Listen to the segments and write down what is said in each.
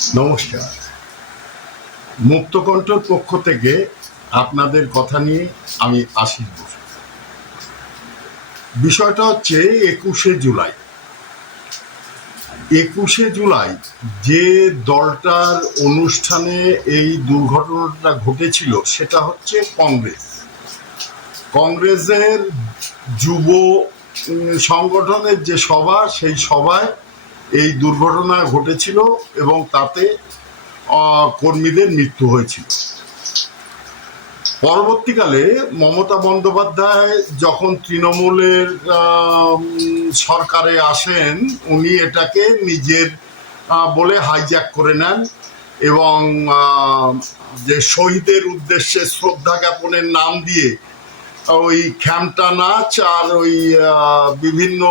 নমস্কার। মুক্তকণ্ঠর পক্ষ থেকে আপনাদের কথা নিয়ে আমি আশিস বসু। বিষয়টা হচ্ছে 21শে জুলাই। 21শে জুলাই যে দলটার অনুষ্ঠানে এই দুর্ঘটনাটা ঘটেছিল সেটা হচ্ছে কংগ্রেস। কংগ্রেসের যুব সংগঠনের যে সভা, সেই সভায় এই দুর্ঘটনা ঘটেছিল এবং তাতে কর্মীদের মৃত্যু হয়েছিল। পরবর্তীকালে মমতা বন্দ্যোপাধ্যায় যখন তৃণমূলের সরকারে আসেন, উনি এটাকে নিজের বলে হাইজ্যাক করে নেন এবং যে শহীদের উদ্দেশ্যে শ্রদ্ধা জ্ঞাপনের নাম দিয়ে ওই খ্যামটা নাচ আর ওই বিভিন্ন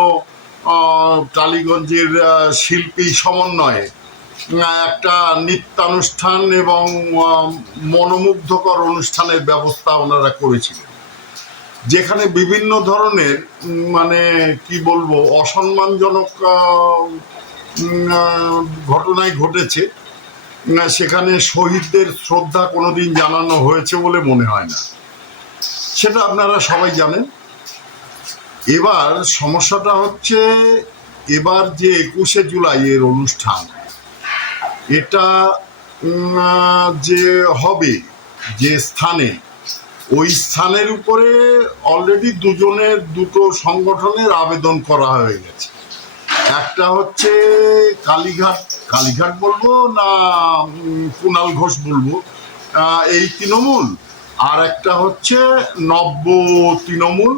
টালিগঞ্জের শিল্পী সমন্বয়ে একটা নৃত্যানুষ্ঠান এবং মনোমুগ্ধকর অনুষ্ঠানের ব্যবস্থা ওনারা করেছিলেন, যেখানে বিভিন্ন ধরনের মানে কি বলবো অসম্মানজনক ঘটনাই ঘটেছে। সেখানে শহীদদের শ্রদ্ধা কোনোদিন জানানো হয়েছে বলে মনে হয় না, সেটা আপনারা সবাই জানেন। এবার সমস্যাটা হচ্ছে, এবার যে 21শে জুলাই এর অনুষ্ঠান, এটা যে হবে যে স্থানে, ওই স্থানের উপরে অলরেডি দুটো সংগঠনের আবেদন করা হয়ে গেছে। একটা হচ্ছে কালীঘাট বলবো না কুণাল ঘোষ বলবো, এই তৃণমূল, আর একটা হচ্ছে নব্য তৃণমূল।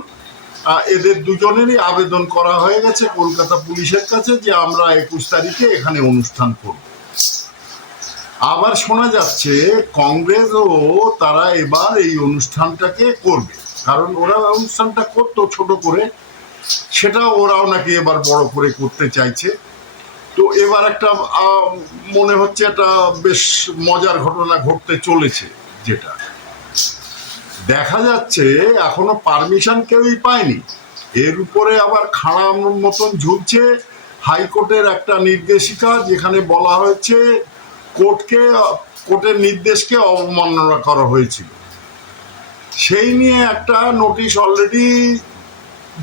এদের দুজনেরই আবেদন করা হয়ে গেছে কলকাতা পুলিশের কাছে যে আমরা 21 তারিখে এখানে অনুষ্ঠান করব। আবার শোনা যাচ্ছে কংগ্রেসও তারা এবার এই অনুষ্ঠানটাকে করবে, কারণ ওরা অনুষ্ঠানটা করতো ছোট করে, সেটা ওরাও নাকি এবার বড় করে করতে চাইছে। তো এবার একটা মনে হচ্ছে একটা বেশ মজার ঘটনা ঘটতে চলেছে, যেটা দেখা যাচ্ছে এখনো পারমিশন কেউই পায়নি। এর উপরে আবার খাড়া মতন ঝুলছে হাইকোর্টের একটা নির্দেশিকা, যেখানে বলা হয়েছে কোর্টের নির্দেশকে অবমাননা করা হয়েছিল। সেই নিয়ে একটা নোটিশ অলরেডি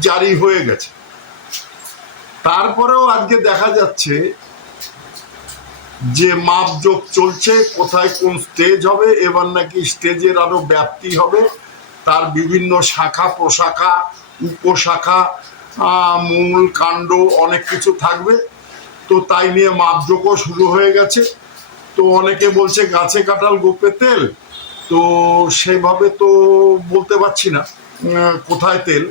জারি হয়ে গেছে। তারপরেও আজকে দেখা যাচ্ছে যে মাপজোক চলছে, কোথায় কোন স্টেজ হবে, এবার নাকি স্টেজের আরো ব্যাপ্তি হবে, তার বিভিন্ন শাখা প্রশাখা উপশাখা মূল কাণ্ড অনেক কিছু থাকবে। তো তাই নিয়ে মাপজোকও শুরু হয়ে গেছে। তো অনেকে বলছে গাছে কাঁঠাল গোপে তেল, তো সেভাবে তো বলতে পারছি না কোথায় তেল।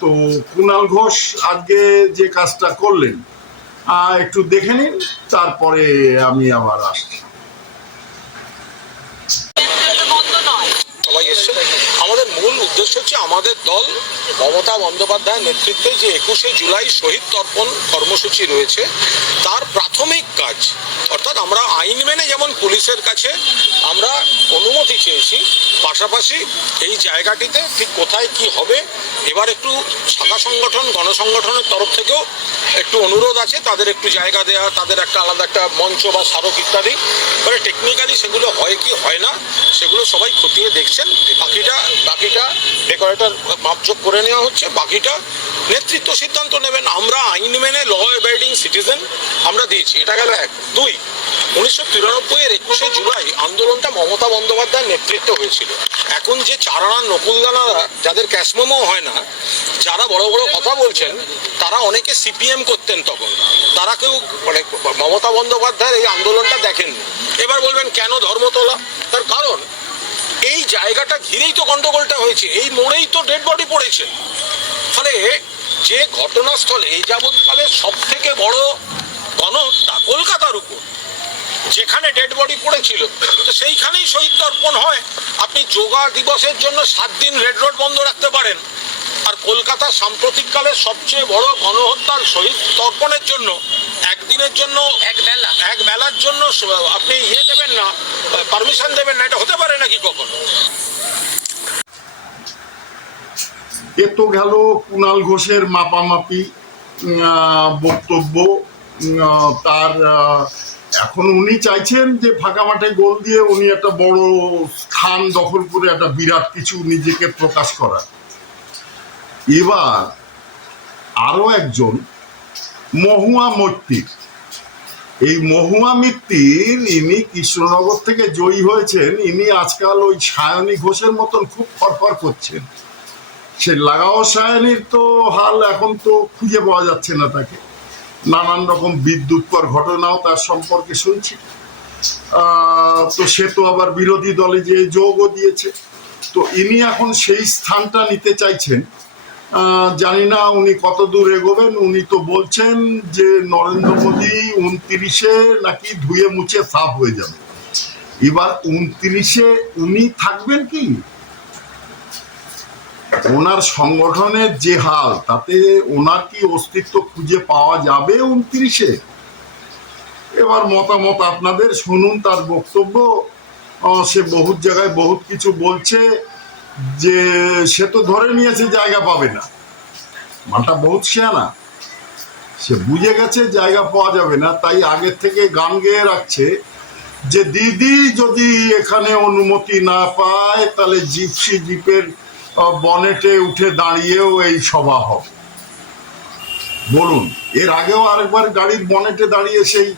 তো কুণাল ঘোষ আজকে যে কাজটা করলেন একটু দেখে নিন, তারপরে আমি আবার আসছি। আমাদের মূল উদ্দেশ্য হচ্ছে আমাদের দল মমতা বন্দ্যোপাধ্যায়ের নেতৃত্বে যে 21শে জুলাই শহীদ তর্পণ কর্মসূচি রয়েছে, তার প্রাথমিক কাজ, অর্থাৎ আমরা আইন মেনে যেমন পুলিশের কাছে আমরা অনুমতি চেয়েছি, পাশাপাশি এই জায়গাটিতে ঠিক কোথায় কি হবে এবার একটু শাখা সংগঠন গণসংগঠনের তরফ থেকেও একটু অনুরোধ আছে, তাদের একটু জায়গা দেওয়া, তাদের একটা আলাদা একটা মঞ্চ বা স্মারক ইত্যাদি। মানে টেকনিক্যালি সেগুলো হয় কি হয় না সেগুলো সবাই খতিয়ে দেখছেন। বাকিটা ডেকোরেটর মাপজোক করে নেওয়া হচ্ছে, বাকিটা নেতৃত্ব সিদ্ধান্ত নেবেন। আমরা আইন মেনে ল অ্যাবাইডিং সিটিজেন আমরা দিয়েছি, এটা গেল এক। দুই, 1993-এর 21শে জুলাই আন্দোলনটা মমতা বন্দ্যোপাধ্যায়ের নেতৃত্বে হয়েছিল। এখন যে চারানা নকুলদানারা, যাদের ক্যাশমোমো হয় না, যারা বড় বড় কথা বলছেন, তারা অনেকে সিপিএম করতেন তখন, তারা কেউ মানে মমতা বন্দ্যোপাধ্যায়ের এই আন্দোলনটা দেখেননি। এবার বলবেন কেন ধর্মতলা? তার কারণ এই জায়গাটা ঘিরেই তো গন্ডগোলটা হয়েছে, এই মোড়েই তো ডেড বডি পড়েছে। ফলে যে ঘটনাস্থলে এই যাবৎকালে সব থেকে বড় গণহত্যা কলকাতার উপর, যেখানে ডেড বডি পড়েছিল, তো সেইখানেই শহীদ তর্পণ হয়। আপনি যোগা দিবসের জন্য 7 দিন রেড রোড বন্ধ রাখতে পারেন, আর কলকাতা সাম্প্রতিককালে সবচেয়ে বড় গণহত্যার শহীদ তর্পণের জন্য একদিনের জন্য এক বেলার জন্য আপনি দেবেন না, পারমিশন দেবেন না? এটা হতে পারে নাকি কখনো? এ তো গেল কুণাল ঘোষের মাপামাপি বক্তব্য, তার এখন উনি চাইছেন যে ফাঁকা মাঠে গোল দিয়ে উনি একটা বড় স্থান দখল করে একটা বিরাট কিছু নিজেকে প্রকাশ করা। এবার আরো একজন মহুয়া মৈত্রীর, এই মহুয়া মিত্তির, ইনি কৃষ্ণনগর থেকে জয়ী হয়েছেন। ইনি আজকাল ওই সায়নী ঘোষের মতন খুব ফরফর করছেন। সে লাগাও সায়নীর তো হাল এখন তো খুঁজে পাওয়া যাচ্ছে না তাকে, নানান রকম বিদ্যুৎকর ঘটনাও তার সম্পর্কে শুনছি। তো সে তো আবার বিরোধী দলে যে যোগও দিয়েছে। তো ইনি এখন সেই স্থানটা নিতে চাইছেন। জানি না উনি কত দূর এগোবেন। উনি তো বলছেন যে নরেন্দ্র মোদী 29-এ নাকি ধুয়ে মুছে সাফ হয়ে যাবে। এবার 29-এ উনি থাকবেন কি? ওনার সংগঠনের যে হাল, তাতে ওনার কি অস্তিত্ব খুঁজে পাওয়া যাবে 29-এ? এবার মতামত আপনাদের, শুনুন তার বক্তব্য। সে বহুত জায়গায় বহুত কিছু বলছে, যে সে তো ধরে নিয়েছে জায়গা পাবে না। মাটা বহুত শেয়ানা, সে বুঝে গেছে জায়গা পাওয়া যাবে না, তাই আগের থেকে গান গেয়ে রাখছে যে দিদি যদি এখানে অনুমতি না পায় তাহলে জিপসি জিপের বনেটে উঠে দাঁড়িয়েও এই সভা হবে। বলুন, এর আগেও আরেকবার গাড়ির বনেটে দাঁড়িয়ে সেই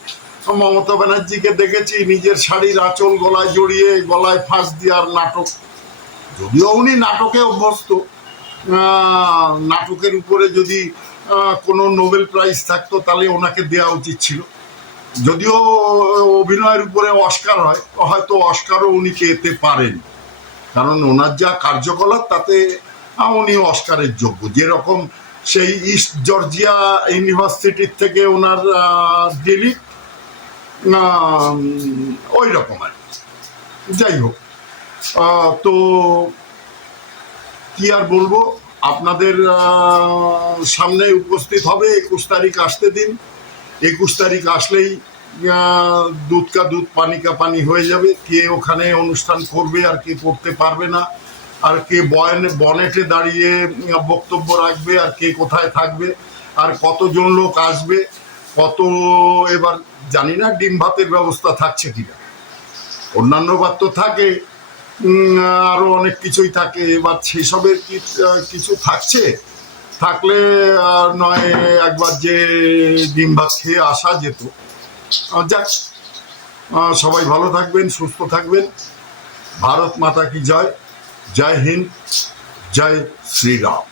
মমতা ব্যানার্জিকে দেখেছি নিজের শাড়ির আঁচল গলায় জড়িয়ে গলায় ফাঁস দেওয়ার নাটক। যদিও উনি নাটকে অভ্যস্ত, নাটকের উপরে যদি কোনো নোবেল প্রাইজ থাকতো তাহলে ওনাকে দেওয়া উচিত ছিল। যদিও অভিনয়ের উপরে অস্কার হয়, হয়তো অস্কারও উনি পেতে পারেন, কারণ ওনার যা কার্যকলাপ তাতে উনি অস্কারের যোগ্য। যেরকম সেই ইস্ট জর্জিয়া ইউনিভার্সিটির থেকে ওনার ডিলিট, ওই রকম আর কি। যাই হোক, তো কি আর বলবো, আপনাদের সামনে উপস্থিত হবে। 21 তারিখ আসতে দিন। 21 তারিখ আসলেই দুধ কা দুধ পানি কা পানি হয়ে যাবে। কে ওখানে অনুষ্ঠান করবে আর কে করতে পারবে না, আর কে বনেটে দাঁড়িয়ে বক্তব্য রাখবে, আর কে কোথায় থাকবে, আর কতজন লোক আসবে, কত, এবার জানি না ডিম ভাতের ব্যবস্থা থাকছে কিনা। অন্যান্য বার তো থাকে, আরো অনেক কিছুই থাকে। এবার সেসবের কিছু থাকছে, থাকলে নয় একবার যে ডিম ভাত খেয়ে আসা যেত। যাক, সবাই ভালো থাকবেন, সুস্থ থাকবেন। ভারত মাতা কি জয়। জয় হিন্দ, জয় শ্রীরাম।